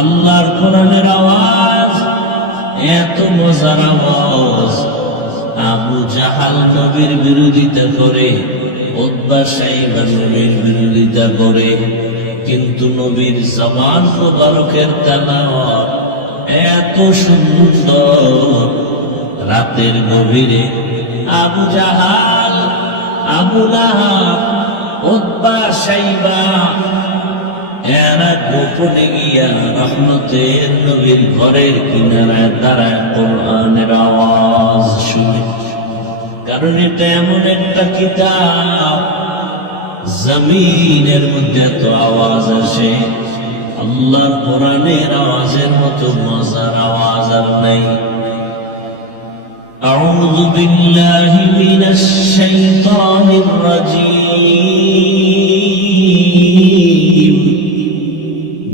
আল্লাহর কোরআনের আওয়াজ এত মজার আওয়াজ। আবু জাহাল নবীর বিরোধিতা করে, উতবা শাইবা নবীর বিরোধিতা করে, কিন্তু নবীর জবান মোবারকের তেলাওয়াত এত সুন্দর। রাতের গভীরে আবু জাহাল, আবু লাহাব, উতবা শাইবা এরা গোপনে গিয়া রহমতের নবীর ঘরের কিনারায় দাঁড়ায় কোরআনের আওয়াজ শুনে। কারণ এটা এমন একটা কিতাব, জমিনের মধ্যে এত আওয়াজ আসে, আল্লাহর কোরআনের আওয়াজের মতো মজার আওয়াজ আর নাই। আউযু বিল্লাহি মিনাশ শাইতানির রাজীম।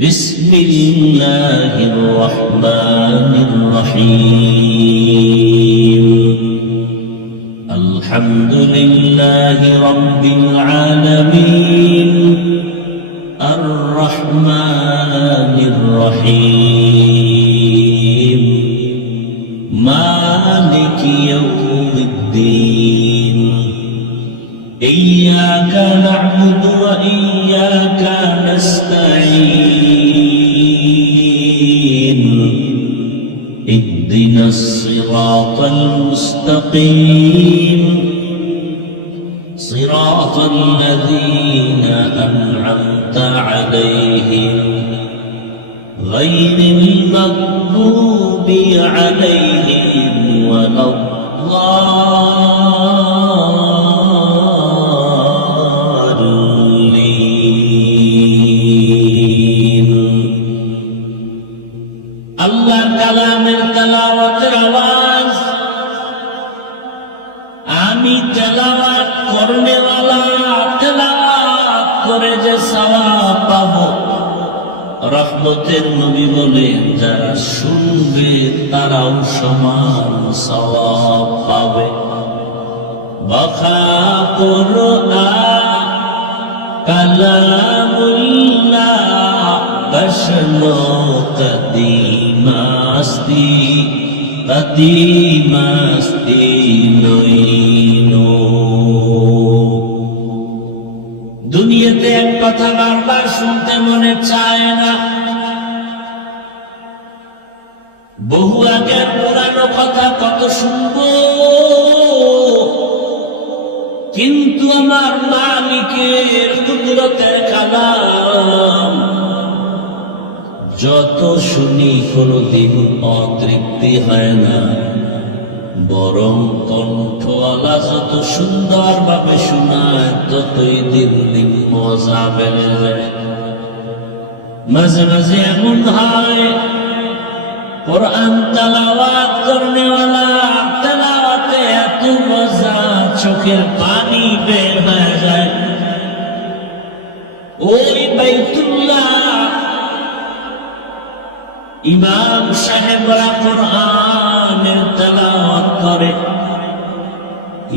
বিসমিল্লাহির রহমানির রহিম। আলহামদুলিল্লাহি রাব্বিল আলামিন। আর রহমানির রহিম। মালিকি ইয়াউমিদ্দিন। ইয়্যাকা না'বুদু ওয়া ইয়্যাকা নাস্তাঈন। ইহদিনাস সিরাতাল মুস্তাকিম। صراط الذين أنعمت عليهم غير المغضوب عليهم ولا الضالين الله কালামের তেলাওয়াতের আওয়াজ আমি তেলাওয়াত করনেওয়ালা তেলাওয়াত করে যে সওয়াব পাবো, রহমতের নবী বলেন যারা শুনবে তারাও সমান সওয়াব পাবে। বখা কুরআন কালামুল্লাহ বশনো কদিমাস্তি কদিমাস্তি নইনো। দুনিয়াতে এক কথা বারবার শুনতে মনে চায় না, বহু আগের পুরানো কথা কত শুনবো, কিন্তু আমার মালিকের কুদরতের কালাম যত শুনি কোনদিন অতৃপ্তি হয় না, বরং কণ্ঠওয়ালা যত সুন্দর ভাবে শোনায় ততই দিন দিন মজা বেড়ে যায়। মাঝে মাঝে এমন হয় কোরআন তেলাওয়াত করনেওয়ালা তেলাওয়াতে এত মজা চোখের পানি বের হয়ে যায়। ওই বাইতুল্লাহ ইমাম সাহেবরা কোরআনের তেলাওয়াত করে,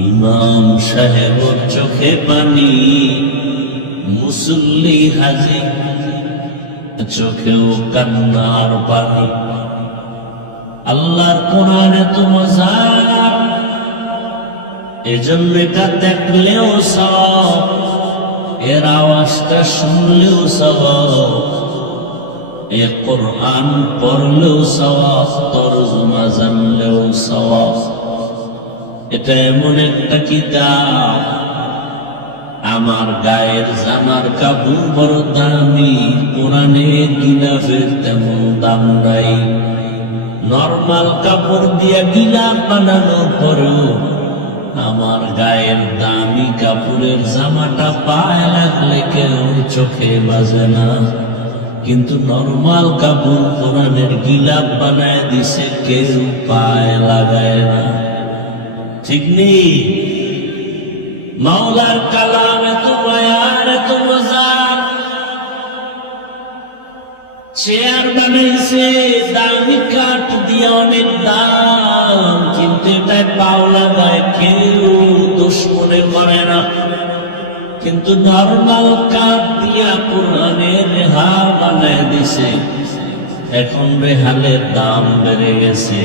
ইমাম সাহেবর চোখে পানি, মুসল্লি হাজি চোখেও কান্নার পানি। আল্লাহর কোরআন এত মজা, এজন্য এটা দেখলেও সওয়াব, এর আওয়াজটা শুনলেও সওয়াব, এ কোরআন পড়লেও সওয়াব, তরজমা জানলেও সওয়াব। এটা এমন একটা কিতাব, আমার গায়ের জামার কাপড় বড় দামি, কোরআনের গিলাফের তেমন দাম নাই। নরমাল কাপড় দিয়ে গিলাফ বানানোর পরেও আমার গায়ের দামি কাপড়ের জামাটা পায়ে লাগলে কেউ চোখে বাজে না, কিন্তু নরমাল কাপড় কোরআনের গিলাফ বানায় দিছে, কেউ পায়ে লাগায় না। ঠিক নেই? মাওলার কালাম এত মায়ার এত মজা। চেয়ার বানাইছে দামি কাঠ দিয়ে, অনেক দাম, কিন্তু এটাই পাও লাগায়, কেউ দোষ মনে করে না। কিন্তু নরমাল কাঠ দিয়া কোরআনের রেহাল বানায় দিছে, এখন রেহালের দাম বেড়ে গেছে,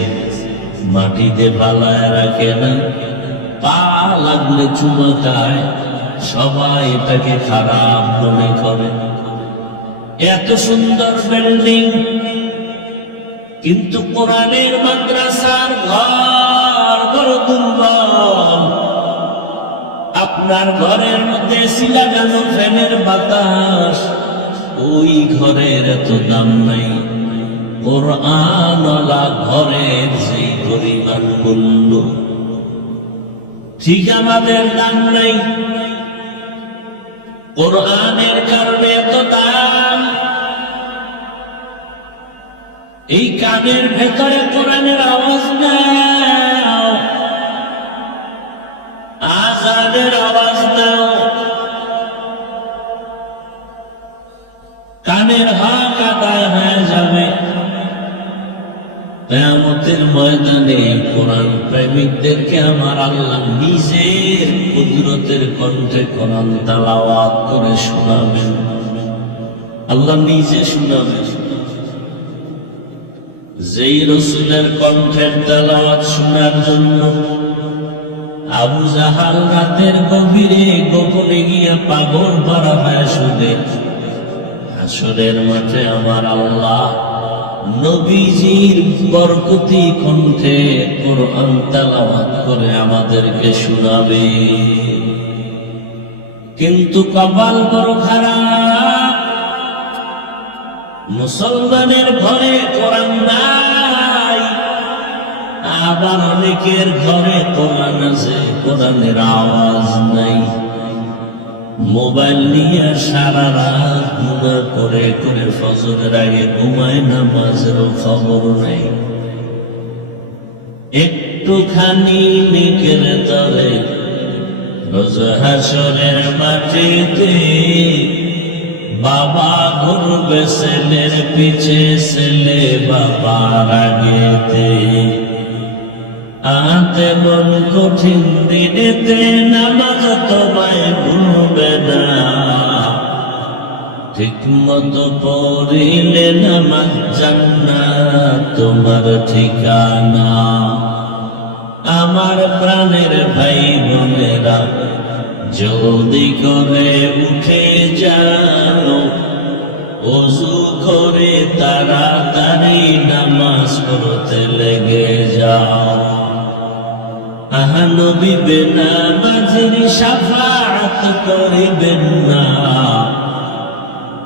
মাটিতে বালায় রাখে না, পা লাগলে চুমকায়, সবাই এটাকে খারাপ মনে করে। এত সুন্দর বিল্ডিং, কিন্তু কোরআনের মাদ্রাসার ঘর বড় দুর্বল। আপনার ঘরের মধ্যে এসি লাগানো, ফ্যানের বাতাস, ওই ঘরের এত দাম নাই, কোরআনওয়ালা ঘরের যে পরিমাণ মূল্য, ঠিক আমাদের দাম নাই। কোরআনের কারণে এত দাম। এই কানের ভেতরে কোরআনের আওয়াজ নাও, আযানের আওয়াজ নাও, কানের হক আদায় হয়ে যাবে। কিয়ামতের ময়দানে কোরআন প্রেমিকদেরকে আমার আল্লাহ নিজের কুদরতের কণ্ঠে কোরআন তেলাওয়াত করে শোনাবেন। আল্লাহ নিজে শোনাবেন। যেই রাসূলের কণ্ঠের তেলাওয়াত শোনার জন্য আবু জাহাল রাতের গভীরে গোপনে গিয়া পাগল পারা হয় শুনে, হাসরের মাঠে আমার আল্লাহ নবীজির বরকতি কণ্ঠে কোরআন তেলাওয়াত করে আমাদেরকে শোনাবে। কিন্তু কপাল বড় খারাপ, মুসলমানের ঘরে কোরআন নাই, আবার অনেকের ঘরে কোরআন আছে, কোরআনের আওয়াজ নাই। মোবাইল নিয়ে সারা রাত গুনাহ করে করে ফজরের আগে ঘুমায়, নামাজেরও খবর নাই। একটুখানি নিকের তলে রোজ হাসরের মাটিতে বাবা ঘুরবে ছেলের পিছে, ছেলে বাবার আগেতে। আতে মন কঠিন দিনেতে নামাজ তোমায় ভুলবে না, ঠিক মতো পড়িলে নামাজ জান্নাত তোমার ঠিকানা। আমার প্রাণের ভাই বোনেরা, জলদি করে উঠে যাও, ওযু করে তাড়াতাড়ি নামাজ পড়তে লেগে যাও। নবী বেনামাজের শাফাআত করিবেন না,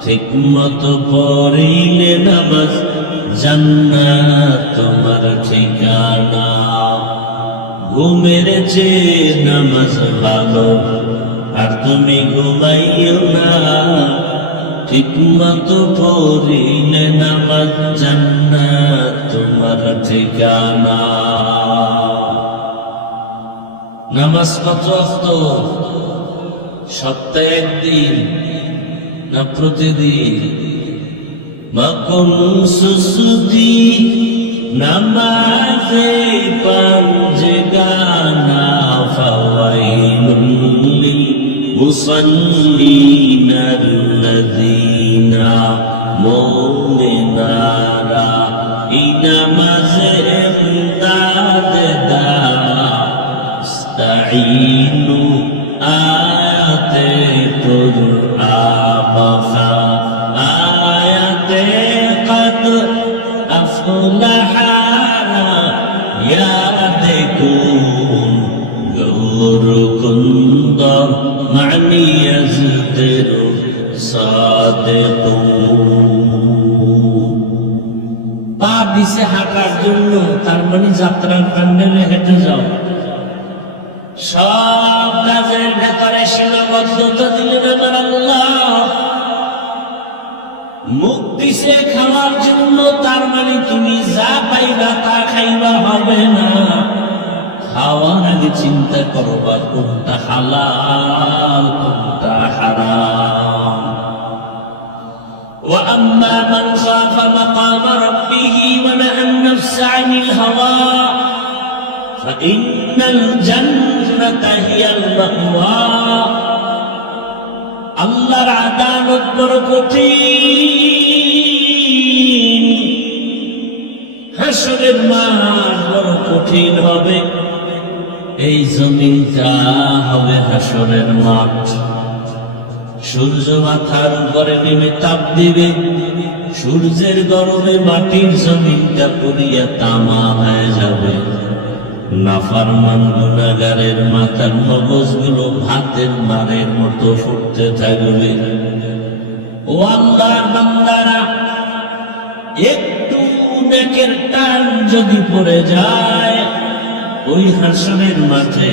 ঠিক মতো পড়িলে নামাজ জান্নাত তোমার ঠিকানা। ঘুমের চেয়ে নামাজ ভালো, আর তুমি ঘুমাইও না, ঠিক মতো পড়িলে নামাজ জান্নাত তোমার ঠিকানা। নামাজ কত ওয়াক্ত? সপ্তাহে একদিন না প্রতিদিন? মাকুম সুসুদি নামাজে পাঞ্জগানা, ফাওয়াইলুল লিল মুসাল্লিনা আল্লাযীনা মুমিনারা ইনামাজে ইমদাদ দাও। ইস্তাঈনু আয়াতে কুরআন, আয়াতে কদ আফলাহা ইয়াদেকুন গুরকুন্দ মানি ইয়াজদির সাদিকুন। পা বিছে হাঁটার জন্য, তার মানে যাত্রার প্যান্ডেলে হেঁটে যাও। সব কাজের ভেতরে সীমাবদ্ধতা দিলেন আমার আল্লাহ। মুখ দিছে খাওয়ার জন্য, তার মানে তুমি যা পাইবা তা খাইবা হবে না। খাওয়ার আগে চিন্তা করবা কোনটা হালাল কোনটা হারাম। وأما من خاف مقام ربه ونهى النفس عن الهوى فإن الجنة هي المأوى। আল্লাহর আদালত বড় কঠিন, হাসরের মাঠ বড় কঠিন হবে। এই জমিনটা হবে হাসরের মাঠ। সূর্য মাথার উপরে নেমে তাপ দিবে, সূর্যের গরমে মাটির জমিনটা পুড়িয়া তামা হয়ে যাবে। নাফরমান গুনাহগারের মাথার মগজগুলো ভাতের মারের মতো ফুটতে থাকবে। ও আল্লাহর বান্দারা, একটু নেকের টান যদি পড়ে যায়, ওই হাসরের মাঠে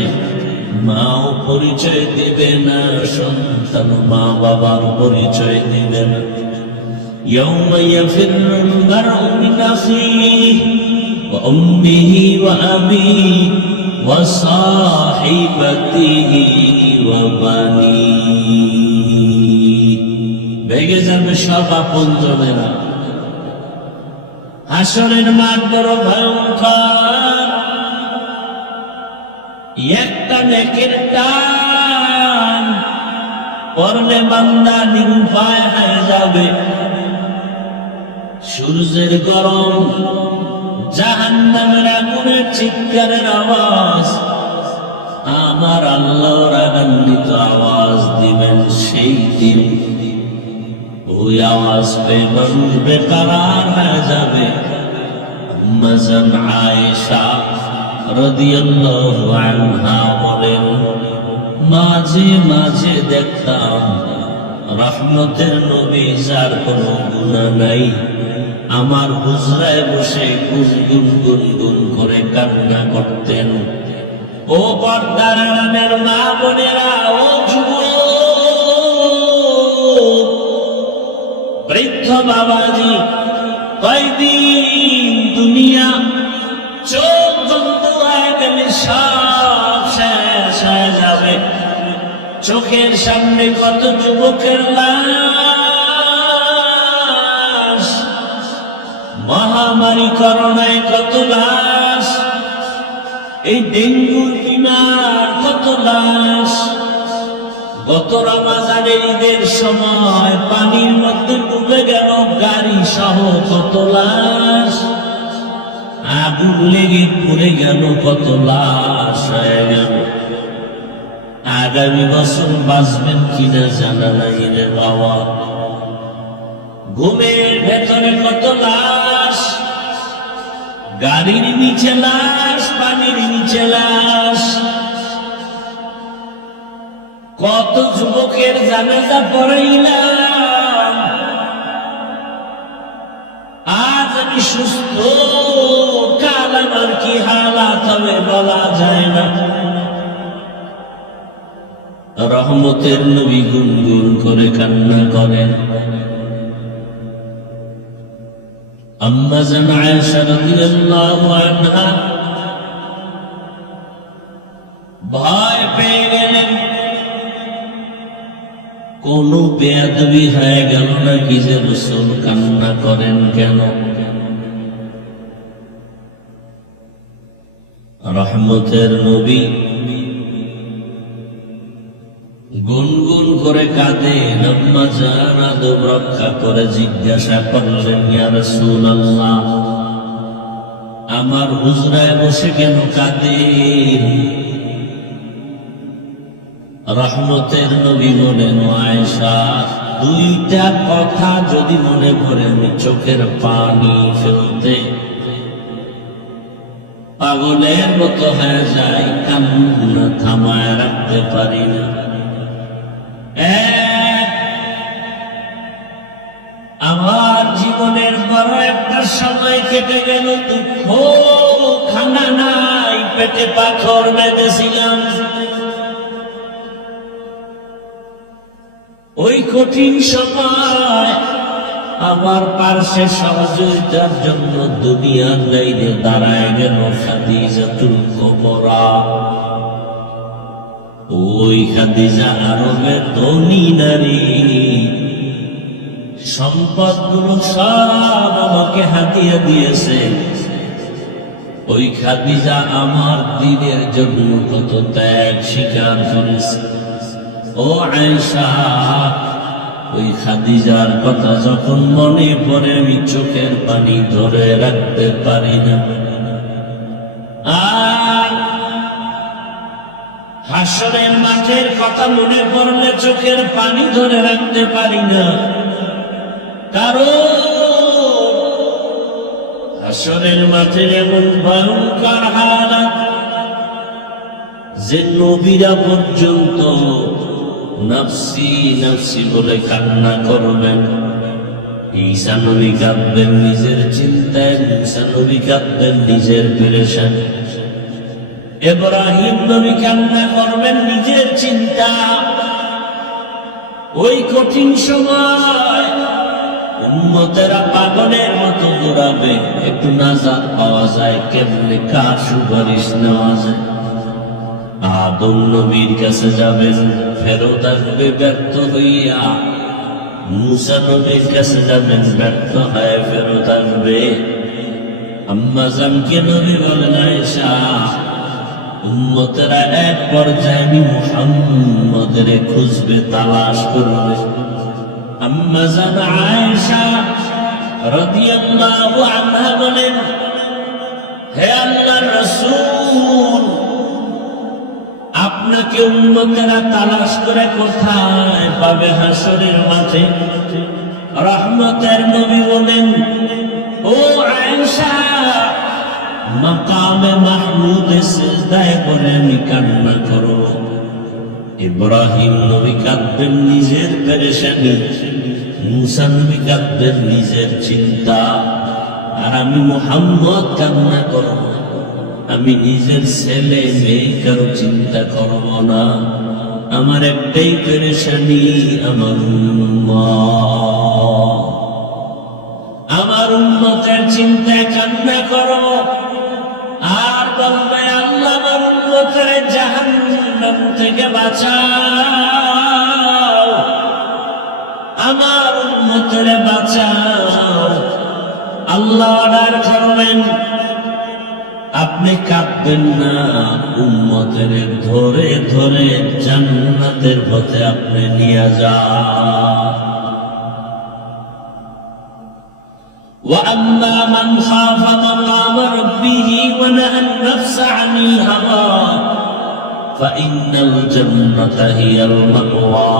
মাও পরিচয় দিবে না, সন্তান মা বাবার পরিচয় দিবে না। ইয়াউমা ইয়াফিরুল মারউ মিন আখিহি ওয়া উম্মিহি ওয়া আবিহি ওয়া সাহিবাতিহি ওয়া বানিহি। ভেগে যাবে সব আপনজনেরা। হাসরের মাঠ বড় ভয়ঙ্কর। একটা নেকের টান পড়লে বান্দা নিরুপায় হয়ে যাবে। সূর্যের গরম, জাহান্নামের আগুনের চিৎকারের আওয়াজ, আমার আল্লাহর রাগান্বিত আওয়াজ দিবেন সেই দিন। ওই আওয়াজ পেয়ে মানুষ বেকারার হয়ে যাবে। আম্মাজান আয়েশা রাদিয়াল্লাহু আনহা বলেন, মাঝে মাঝে দেখতাম রহমতের নবী যার কোনো গুনাহ নাই আমার হুজরায় বসে গুনগুন গুনগুন করে কান্না করতেন। ও পর্দার আড়ালের মা বোনেরা, ও যুবক বৃদ্ধ বাবাজি, কয়দিন দুনিয়া চোখ বন্ধ হয়ে গেলে সব শেষ হয়ে যাবে। চোখের সামনে কত যুবকের লাশ, মহামারী করোনায় কত লাশ, এই ডেঙ্গুর বিমার কত লাশ, গত রমজানের ঈদের সময় পানির মধ্যে ডুবে গেল গাড়ি সহ কত লাশ, আগুন লেগে পুড়ে গেল কত লাশ হয়ে গেল। আগামী বছর বাঁচবেন কিনা জানা নাই রে বাবা। ঘুমের ভেতরে কত লাশ, গাড়ির নিচে লাশ, পানির নিচে লাশ, কত যুবকের জানাজা পড়াইলাম। আজ আমি সুস্থ, কাল আমার কি হালাত হবে বলা যায় না। রহমতের নবী গুনগুন করে কান্না করেন। আম্মা জান আয়েশা রাদিয়াল্লাহু আনহা ভয় পেয়ে গেলেন, কোন বেয়াদবি হয়ে গেল নাকি যে রাসূল কান্না করেন কেন? রহমতের নবী গুনগুন করে কাঁদেন। আম্মা জান আদব রক্ষা করে জিজ্ঞাসা করলেন, ইয়া রাসূলুল্লাহ, আমার হুজরায় বসে কেন কাঁদেন? রহমতের নবী বলেন, আয়েশা, দুইটা কথা যদি মনে পড়ে আমি চোখের পানি ফেলতে পাগলের মতো হয়ে যায়, কান্না থামায় রাখতে পারি না। আমার জীবনের বড় একটা সময় কেটে গেল, দুঃখ খানা নাই, পেটে পাথর বেঁধেছিলাম। ওই কঠিন সময় আমার পার্শ্বে সহযোগিতার জন্য দুনিয়ার লাইনে দাঁড়ায় গেল খাদিজাতুল কুবরা। ওই খাদিজা আরবের ধনী নারী, সম্পদগুলো সব আমাকে হাতিয়ে দিয়েছে। ওই খাদিজা আমার দিনের জন্য কত ত্যাগ স্বীকার করেছে। ও আয়েশা, ওই খাদিজার কথা যখন মনে পড়ে আমি চোখের পানি ধরে রাখতে পারি না। আর হাসরের মাঠের কথা মনে পড়লে চোখের পানি ধরে রাখতে পারি না। কারণ হাসরের মাঠে এমন ভয়ঙ্কর হালাত যে নবীরা পর্যন্ত নফসি নফসি বলে কান্না করবেন। ঈসা নবী কাঁদবেন নিজের চিন্তায়, ঈসা নবী কাঁদবেন নিজের পেরেশানি, ইব্রাহিম নবী কান্না করবেন নিজের চিন্তা। ওই কঠিন সময় উম্মতেরা পাগলের মতো দৌড়াবে, একটু নাজাত পাওয়া যায় কেমনে, কার সুপারিশ নেওয়া যায়? আদম নবীর কাছে যাবেন, ফেরত আসবে ব্যর্থ হইয়া। মুসা নবীর কাছে যাবেন, ব্যর্থ হয়ে ফেরত আসবে। আম্মা জানকে নবী বলেন, আয়েশা, উম্মতেরা এক পর্যায়ে মুহাম্মদের খুঁজবে, তালাশ করবে। আম্মা জান আয়েশা রাদিয়াল্লাহু আনহা বলেন, হে আল্লাহর রাসূল, আপনাকে উম্মতেরা তালাশ করে কোথায় পাবে? হাসরের মাঠে। রহমতের নবী বলেন, ও আয়েশা, মাকামে মাহমুদে সিজদায় করে আমি কান্না করব। ইব্রাহিম নবী কাঁদবেন নিজের পেরেশানি, মুসা নবী কাঁদবেন নিজের চিন্তা, আর আমি মুহাম্মদ কান্না করব। আমি নিজের ছেলে মেয়ে কারো চিন্তা করব না। আমার একটাই পেরেশানি, আমার উম্মত। আমার উম্মতের চিন্তায় কান্না করব, আর বলবে আল্লাহ আমার উম্মতের জাহান্নাম থেকে বাঁচাও, আমার উম্মতের বাঁচাও। আল্লাহ অর্ডার করবেন, আপনি কাঁদবেন না, উম্মতের ধরে ধরে জান্নাতের পথে আপনি নিয়ে যান। وَأَمَّا مَنْ خَافَ مَقَامَ رَبِّهِ وَنَهَى النَّفْسَ عَنِ الْهَوَى فَإِنَّ الْجَنَّةَ هِيَ الْمَأْوَى।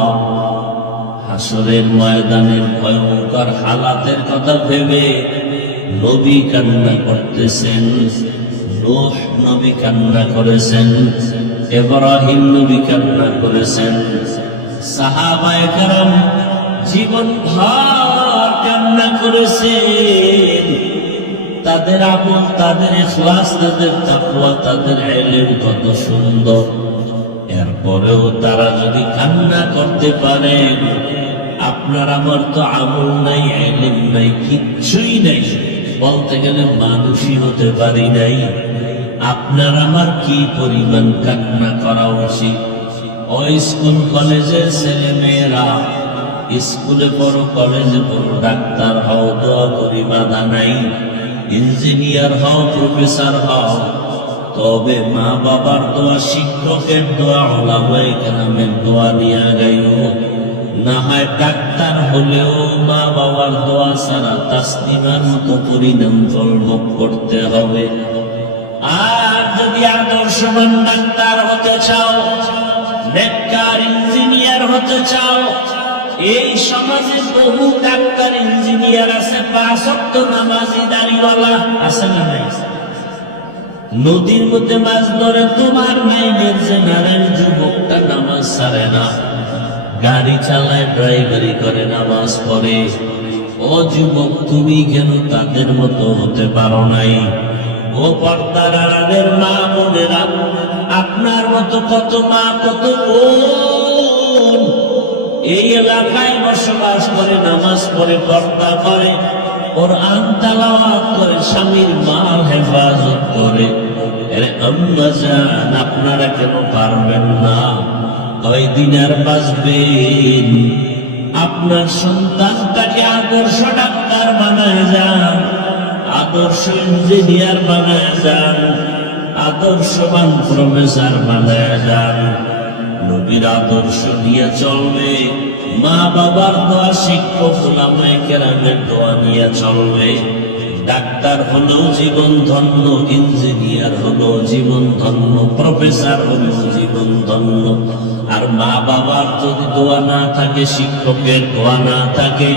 হাসরের ময়দানের ভয়ঙ্কর হালাতের কথা ভেবে নবী কান্না করতেছেন, নূহ নবী কান্না করেছেন, ইব্রাহিম নবী কান্না করেছেন, সাহাবায়ে কেরাম জীবন ভর কান্না করেছেন। তাদের আমল, তাদের ইখলাস, তাদের তাকওয়া, তাদের ইলম কত সুন্দর। এরপরেও তারা যদি কান্না করতে পারে, আপনার আমার তো আমল নাই, ইলম নাই, কিচ্ছুই নাই, বলতে গেলে মানুষই হতে পারি নাই। আপনার আমার কি পরিমাণ কান্না করা উচিত। ওই স্কুল কলেজের ছেলে মেয়েরা স্কুলে পড়ো, কলেজে পড়ো, ডাক্তার হও, দোয়া করি, বাধা নাই। ইঞ্জিনিয়ার হও, প্রফেসর হও, তবে মা বাবার দোয়া, শিক্ষকের দোয়া, উলামায়ে কেরামের দোয়া নিয়ে গাইও। না হয় ডাক্তার হলেও মা বাবার দোয়া ছাড়া তাসলিমার মতো পরিণাম ভোগ করতে হবে। আর যদি আদর্শবান ডাক্তার হতে চাও, নেককার ইঞ্জিনিয়ার হতে চাও, এই সমাজে বহু ডাক্তার ইঞ্জিনিয়ার আছে, 5 ওয়াক্ত নামাজি দাড়িওয়ালা আছে না নাই? নদীর মধ্যে মাছ ধরে তোমার মেয়েদের জেনারেল যুবকটা নামাজ ছাড়ে না, গাড়ি চালায়, ড্রাইভারি করে, নামাজ পড়ে। ও যুবক, তুমি কেন তাদের মতো হতে পারো নাই? ও পর্দার আড়ালের মা বোনেরা, আপনার মতো কত মা, কত বোন এই এলাকায় বসবাস করে, নামাজ পড়ে, পর্দা করে, কোরআন তেলাওয়াত করে, স্বামীর মাল হেফাজত করে। আরে আম্মা জান, আপনারা কেন পারবেন না? কয়দিন আর বাঁচবেন? আপনার সন্তানটাকে আদর্শ ডাক্তার বানায় যান, আদর্শ ইঞ্জিনিয়ার বানায় যান, আদর্শবান প্রফেসর বানায় যান। নবীর আদর্শ নিয়ে চলবে, মা বাবার দোয়া, শিক্ষক উলামায়ে কেরামের দোয়া নিয়ে চলবে। ডাক্তার হলো জীবন ধন্য, ইঞ্জিনিয়ার হলো জীবন ধন্য, প্রফেসর হলো জীবন ধন্য। আর মা বাবার যদি দোয়া না থাকে, শিক্ষকের দোয়া না থাকে,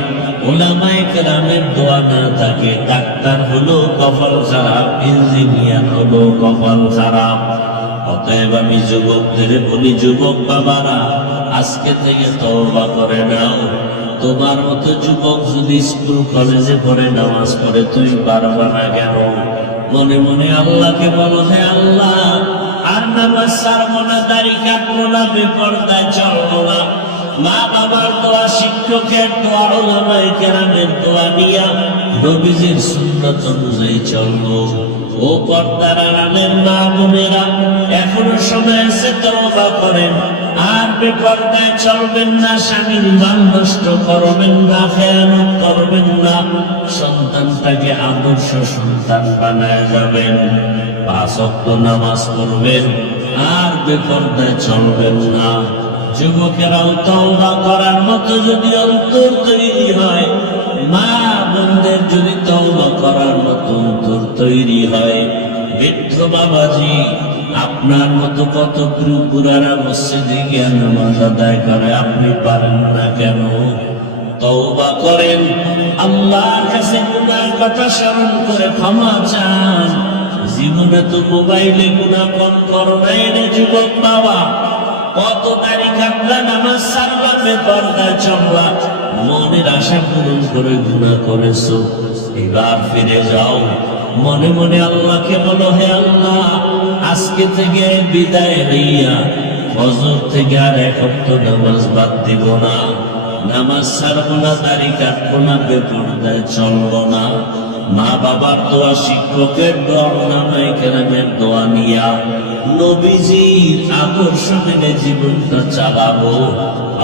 উলামায়ে কেরামের দোয়া না থাকে, ডাক্তার হলো কপাল খারাপ, ইঞ্জিনিয়ার হলো কপাল খারাপ। অতএব আমি যুবকদের বলি, যুবক বাবারা, আজকে থেকে তওবা করে নাও। তোমার মতো যুবক যদি স্কুল কলেজে পড়ে, নামাজ পড়ে, তুই পারবা না কেন? মনে মনে আল্লাহকে বলো, হে আল্লাহ, আর নামাজ ছাড়বো না, দাড়ি কাটবো না, বেপরদায় চলবো না। মা বাবার দোয়া, শিক্ষকের দোয়া, উলামায়ে কেরামের দোয়া নিয়া নবীজির সুন্নাত অনুযায়ী চলবো। ও পর্দার আড়ালের মা বোনেরা, এখনো সময় আছে, তওবা করেন। আর বেপরদায় চলবেন না, স্বামীর ইমান নষ্ট করবেন না, খেয়ানত করবেন না, সন্তানটাকে আদর্শ সন্তান বানায় যাবেন। 5 ওয়াক্ত নামাজ পড়বেন, আর বেপরদায় চলবেন না। যুবকেরাও তওবা করার মতো যদি অন্তর তৈরি হয়, মা বোনদের যদি তওবা করার মতো অন্তর তৈরি হয়, বৃদ্ধ বাবাজি, আপনার মতো কত পুরারা মসজিদে গিয়ে নামাজ আদায় করে, আপনি পারেন না কেন? তওবা করেন, আল্লাহর কাছে গুনার কথা স্মরণ করে ক্ষমা চান। জীবনে তো মোবাইলে গুনাহ কম করো নাই রে যুবক বাবা, কত দাড়ি কাটলা, নামাজ সারলা, বেপরদা চললা, মনের আশা পূরণ করে গুনাহ করেছো, এবার ফিরে যাও। মনে মনে আল্লাহকে বলো, হে আল্লাহ, আজকে থেকে বিদায় হইয়া ফজর থেকে আর এক ওয়াক্ত নামাজ বাদ দিব না, নামাজ ছাড়বো না, দাড়ি কাটবো না, বেপরদায় চলবো না। মা বাবার দোয়া, শিক্ষকের দোয়া, ওলামায়ে কেরামের দোয়া নিয়া নবীজির আদর্শ মেনে জীবনটা চালাবো।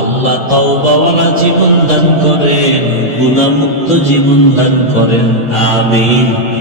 আল্লাহ তওবাওয়ালা জীবন দান করেন, গুনাহমুক্ত জীবন দান করেন। আমিন।